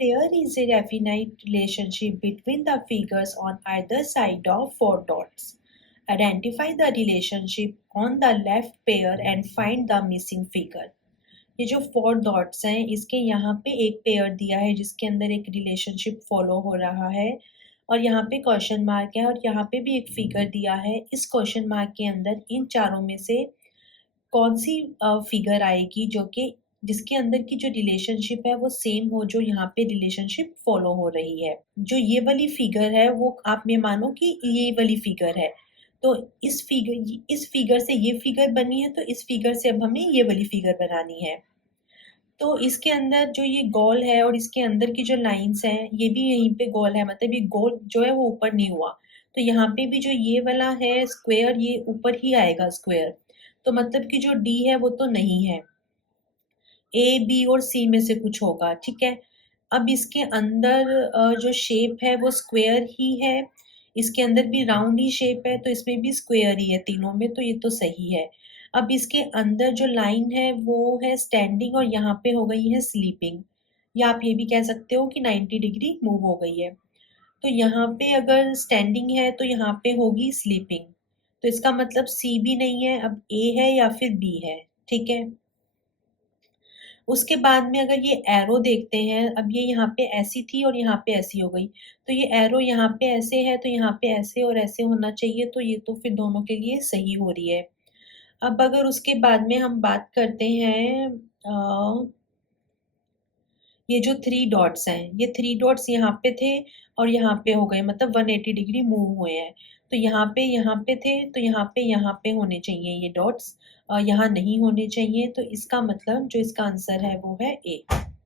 There is a definite relationship between the figures on either side of four dots. Identify the relationship on the left pair and find the missing figure. ये जो four dots हैं इसके यहाँ पे एक pair दिया है जिसके अंदर एक रिलेशनशिप फॉलो हो रहा है और यहाँ पे क्वेश्चन मार्क है और यहाँ पे भी एक फिगर दिया है। इस क्वेश्चन मार्क के अंदर इन चारों में से कौन सी फिगर आएगी जो कि जिसके अंदर की जो रिलेशनशिप है वो सेम हो जो यहाँ पे रिलेशनशिप फॉलो हो रही है। जो ये वाली फिगर है वो आप में मानो कि ये वाली फिगर है, तो इस फिगर से ये फिगर बनी है तो इस फिगर से अब हमें ये वाली फिगर बनानी है। तो इसके अंदर जो ये गोल है और इसके अंदर की जो लाइंस हैं ये भी यहीं पे गोल है, मतलब ये गोल जो है वो ऊपर नहीं हुआ। तो यहाँ पे भी जो ये वाला है स्क्वायर ये ऊपर ही आएगा स्क्वायर, तो मतलब कि जो डी है वो तो नहीं है, ए बी और सी में से कुछ होगा। ठीक है, अब इसके अंदर जो शेप है वो स्क्वायर ही है, इसके अंदर भी राउंड ही शेप है तो इसमें भी स्क्वायर ही है तीनों में, तो ये तो सही है। अब इसके अंदर जो लाइन है वो है स्टैंडिंग और यहाँ पे हो गई है स्लीपिंग, या आप ये भी कह सकते हो कि 90 डिग्री मूव हो गई है। तो यहाँ पे अगर स्टैंडिंग है तो यहाँ पे होगी स्लीपिंग, तो इसका मतलब सी भी नहीं है, अब ए है या फिर बी है। ठीक है, उसके बाद में अगर ये एरो देखते हैं, अब ये यहाँ पे ऐसी थी और यहाँ पे ऐसी हो गई, तो ये एरो यहाँ पे ऐसे है तो यहाँ पे ऐसे और ऐसे होना चाहिए, तो ये तो फिर दोनों के लिए सही हो रही है। अब अगर उसके बाद में हम बात करते हैं ये जो थ्री डॉट्स हैं, ये थ्री डॉट्स यहाँ पे थे और यहाँ पे हो गए, मतलब 180 डिग्री मूव हुए हैं। तो यहाँ पे थे तो यहाँ पे होने चाहिए ये डॉट्स, यहाँ नहीं होने चाहिए, तो इसका मतलब जो इसका आंसर है वो है ए।